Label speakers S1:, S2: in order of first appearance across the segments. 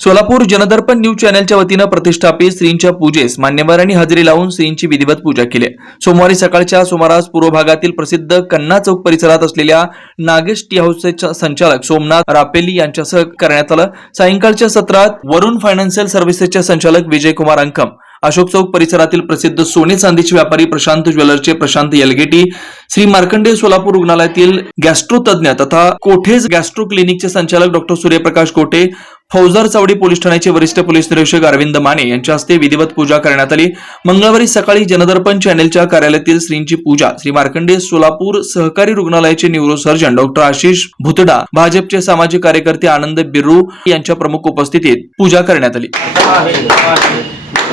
S1: Solapur जनदर्पण news चॅनलच्या वतीनं प्रतिष्ठापित श्रींच्या पूजेस मान्यवरांनी हजेरी लावून श्रींची विधिवत पूजा केली. सोमवारी सकाळच्या सुमारास पूर्व भागातील प्रसिद्ध कन्ना चौक परिसरात असलेल्या नागेश टी हाऊसचे संचालक सोमनाथ रापेली यांच्यासह करण्यात आलं. सायंकाळच्या सत्रात वरुण फायनान्शियल सर्व्हिसेसचे संचालक विजयकुमार अंकम अशोक चौक परिसरातील प्रसिद्ध सोने चांदीचे व्यापारी प्रशांत ज्वेलरचे प्रशांत यलगेटी श्री मार्कंडेय सोलापूर रुग्णालयातील गॅस्ट्रो तज्ज्ञ तथा कोठेज गॅस्ट्रो क्लिनिकचे संचालक डॉक्टर सूर्यप्रकाश कोटे फौजदार चावडी पोलीस ठाण्याचे वरिष्ठ पोलीस निरीक्षक अरविंद माने यांच्या हस्ते विधिवत पूजा करण्यात आली. मंगळवारी सकाळी जनदर्पण चॅनेलच्या कार्यालयातील श्रींची पूजा. श्री मार्कंडेय सोलापूर सहकारी रुग्णालयाचे न्यूरोसर्जन डॉक्टर आशिष भुतडा भाजपचे सामाजिक कार्यकर्ते आनंद बिरू यांच्या प्रमुख उपस्थितीत पूजा करण्यात आली.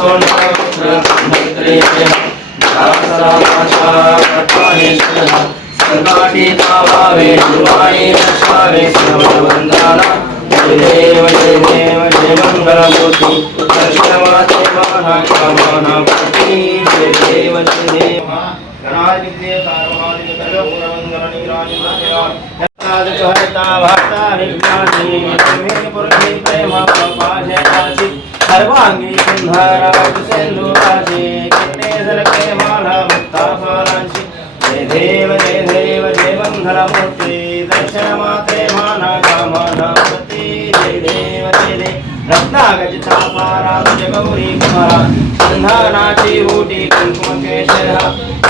S2: सोन्ना नेत्रे दासरा भाषा कटाहेश्वर संकाटी पावावे दुवाई रक्षावे सर्ववंदना जय देव जय देव जय मंगलमूर्ति दर्शनमाते जय देव जय देव सर्वांगी सुंदराज सिंधुराजी किन्ने झलके माला मुक्ता फलांची जय देव जय देव जय मंगलमूर्ती दर्शन माते माना कामना प्रती जय देव जय देव रत्नागजिता पारा तुझ कुमारा संधानाची ऊटी कुंकुम केशरा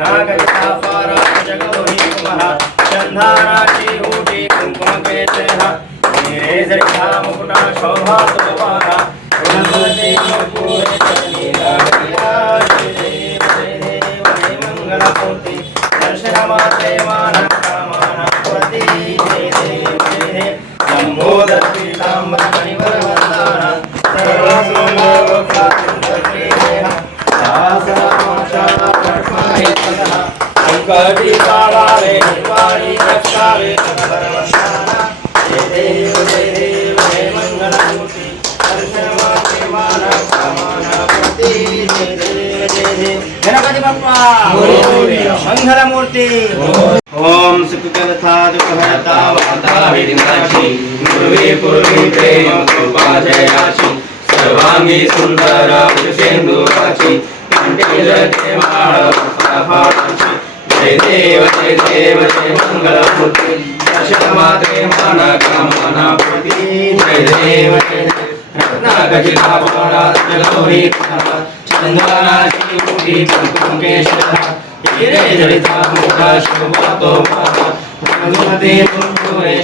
S2: नागरिका पारा जगौरी कुमार चंदाराची ऊटी कुंकुम केशरा जय मुकुटा शोभा तुम्हारा गुणवती पूरे देव जय देव संकटी पावावे निर्वाणी रक्षावे सर्ववंदना जय देव जय देव जय मंगलमूर्ति दर्शनमाते मान कामना प्रति जय देव जय देव गणपति बप्पा मंगलमूर्ति ओम सुखकथा दुःखहरता वार्ता विधिनाशी गुरुवे पूर्वी प्रेम कृपा जयाची सर्वांगी सुंदर सेंदुराची कंठी जते माळ फळाची जय देव जय देव जय मंगलमूर्ती दशमाते मात्रे मान कामना प्रति जय देव जय देव चंदनाची मुठी हिरे जडिता मुखा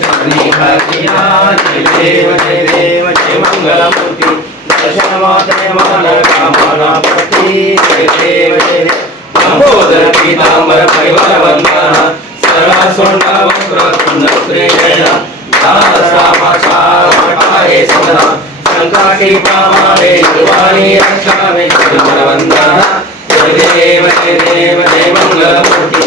S2: चरणी भातिया जय देव जय देव जय मंगलमूर्ती दर्शन मात्रे कामना जय देव जय देव लंबोदर पीतांबर परिवार वंदना सर्वा सोंडा वक्र तुंड श्रेया दासा माचा वटाये सदा संकाटी पावावे निर्वाणी रक्षावे सर्वर वंदना जय देव जय देव जय मंगलमूर्ती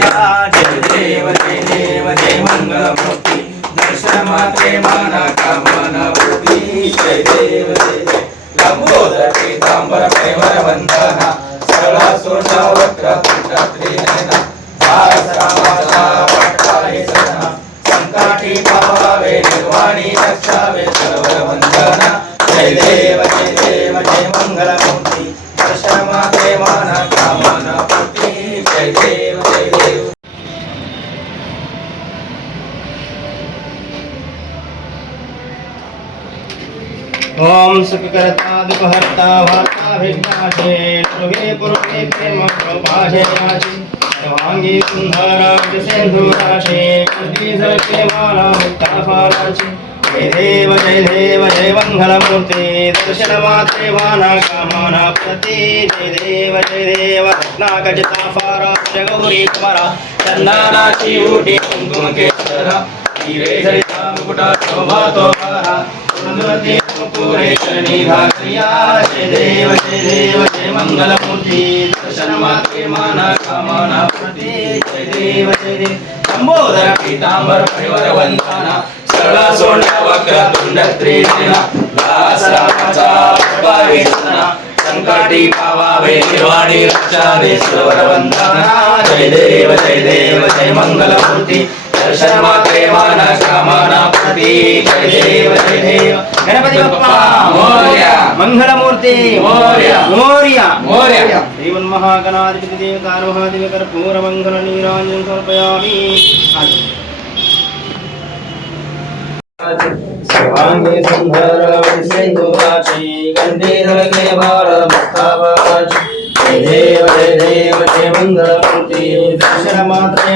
S3: संकाठी पावावे निर्वाणी रक्षावे सर्व वंदना जय देव जय देव जय मंगलमूर्ती. दर्शनमा देवाना कामना पूर्ती. जय देव जय देव.
S2: ॐ सुखकर्ता दुःखहर्ता वार्ता विघ्नाशे पुरुषे प्रेम प्रभाषे सर्वांगी सुंदराज सिंधुराशे कधी झळके माला मुक्ता फालाची जय देव जय देव जय मंगलमूर्ती दर्शन मात्रे वाना कामाना प्रती जय देव जय देव रत्नाकचिता फारा गौरी कुमारा चंदनाची उटी कुंकुम केसरा हिरे जडिता मुकुटा शोभा तो फारा सुंदरते जय देव जय देव जय मंगलमूर्ती दर्शन मात्रे माना कामना प्रती जय देव जय देव लंबोदर पीतांबर परिवर वंदना सरळा सोंडा वक्र तुंड त्रिनयना दास रामाचा प्रभावी सदना संकाटी पावावे निर्वाणी रक्षावे सर्वर वंदना जय देव जय देव जय मंगलमूर्ती दर्शन मात्रे माना कामना प्रती जय देव जय देव गणपती बाप्पा
S3: मोरया.
S2: मंगलमूर्ती
S3: मोरया.
S2: मोरया।
S3: मोरया.
S2: श्रीमन् महागणाधिपती देवता महादेव कर्पूर मंगल नीरांजन समर्पयामि सर्वांगे सुंदर सिंधुराची गंधे धरके बाळ मुक्ताबाची जय देव जय देव जय मंगलमूर्ती। दर्शन मात्रे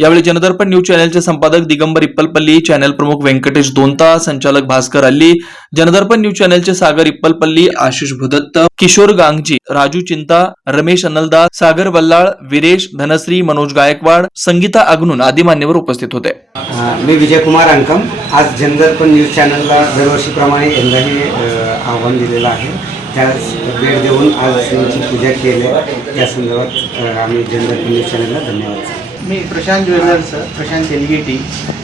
S1: यावेळी जनदर्पण न्यूज चॅनलचे संपादक दिगंबर इप्पलपल्ली चॅनल प्रमुख व्यंकटेश दोनता संचालक भास्कर अल्ली जनदर्पण न्यूज चॅनलचे सागर इप्पलपल्ली आशिष भुदत्त किशोर गांगजी राजू चिंता रमेश अनलदा सागर वल्लाळ विरेश धनश्री मनोज गायकवाड संगीता अग्नून आदी मान्यवर उपस्थित होते.
S4: अ, मी विजयकुमार अंकम. आज जनदर्पण न्यूज चॅनलला दरवर्षीप्रमाणे यंदाही आव्हान दिलेलं आहे. त्यास वेळ देऊन आज पूजा केली त्या संदर्भात आम्ही जनदर्पण न्यूज चॅनलला धन्यवाद.
S5: मी Prashant jewellers Prashant Telgeti.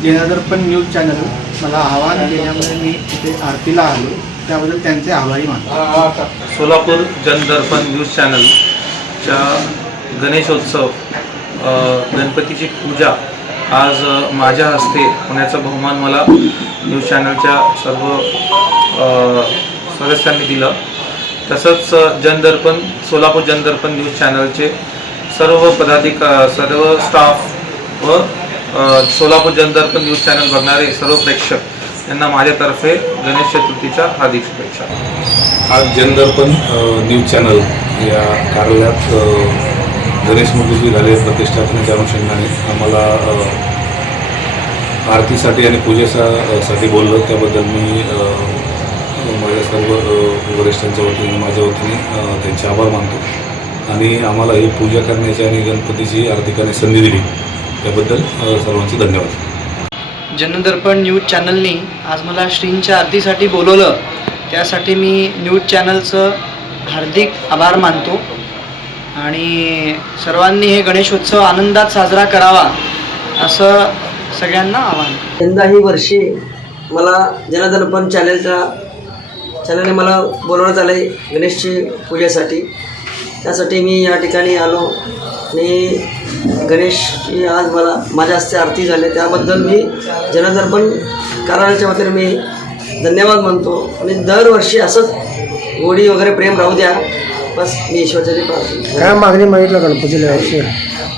S5: Jandarpan news channel. मला आवाहन केल्यामुळे मी इथे आरतीला आलो. त्याबद्दल त्यांचे आभारी मानतो.
S6: सोलापूर जनदर्पण न्यूज चॅनलच्या गणेशोत्सव गणपतीची पूजा आज माझ्या हस्ते होण्याचा बहुमान मला न्यूज चॅनलच्या सर्व सदस्यांनी दिलं. तसंच जनदर्पण सोलापूर जनदर्पन न्यूज चॅनलचे सर्व पदाधिका सर्व स्टाफ व सोलापूर जनदर्पण न्यूज चॅनल बघणारे सर्व प्रेक्षक यांना माझ्यातर्फे गणेश चतुर्थीच्या हार्दिक शुभेच्छा.
S7: आज जनदर्पण न्यूज चॅनल या कार्यालयात गणेश मूर्तीची झाले प्रतिष्ठापनेच्या अनुषंगाने आम्हाला आरतीसाठी आणि पूजेसा साठी बोललं. त्याबद्दल मी माझ्या सर्व वरिष्ठांच्या वतीने माझ्या वतीने त्यांचे आभार मानतो. आणि आम्हाला ही पूजा करण्याची आणि गणपतीची आरती करण्याची संधी दिली. त्याबद्दल सर्वांचे धन्यवाद.
S8: जनदर्पण न्यूज चॅनलनी आज मला श्रींच्या आरतीसाठी बोलवलं. त्यासाठी मी न्यूज चॅनलचं हार्दिक आभार मानतो. आणि सर्वांनी हे गणेशोत्सव आनंदात साजरा करावा असं सगळ्यांना आवाहन.
S9: यंदाही वर्षी मला जनदर्पण चॅनलच्या चॅनलने मला बोलवण्यात आलं आहे गणेशची पूजेसाठी. त्यासाठी मी या ठिकाणी आलो. आणि गणेशची आज मला माझ्या हस्ते आरती झाली. त्याबद्दल मी जनदर्पण कार्यालयाच्या वतीने मी धन्यवाद मानतो. आणि दरवर्षी असंच गोडी वगैरे प्रेम राहू द्या. बस मी ईश्वरच्या प्रार्थना
S5: काय मागणी मागितलं गणपतीला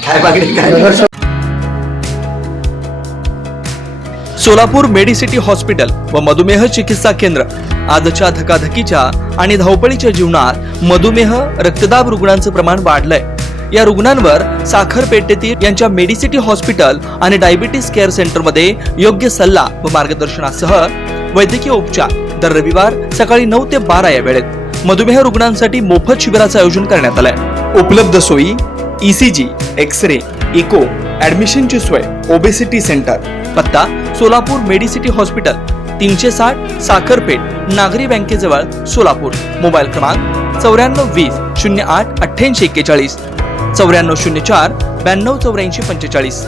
S9: काय मागणी काय
S1: सोलापूर मेडिसिटी हॉस्पिटल व मधुमेह चिकित्सा केंद्र. आजच्या धकाधकीच्या आणि धावपळीच्या जीवनात मधुमेह रक्तदाब रुग्णांचं प्रमाण वाढलंय. या रुग्णांवर साखर पेठेतील यांच्या मेडिसिटी हॉस्पिटल आणि डायबिटीस केअर सेंटरमध्ये योग्य सल्ला व मार्गदर्शनासह वैद्यकीय उपचार दर रविवार सकाळी नऊ ते बारा या वेळेत. मधुमेह रुग्णांसाठी मोफत शिबिराचं आयोजन करण्यात आलंय. उपलब्ध सोयी ईसीजी एक्स रे इको ॲडमिशनची सोय ओबेसिटी सेंटर. पत्ता सोलापूर मेडिसिटी हॉस्पिटल तीनशे साठ साखरपेठ नागरी बँकेजवळ सोलापूर. मोबाईल क्रमांक चौऱ्याण्णव वीस शून्य आठ अठ्ठ्याऐंशी एक्केचाळीस. चौऱ्याण्णव शून्य चार ब्याण्णव चौऱ्याऐंशी पंचेचाळीस.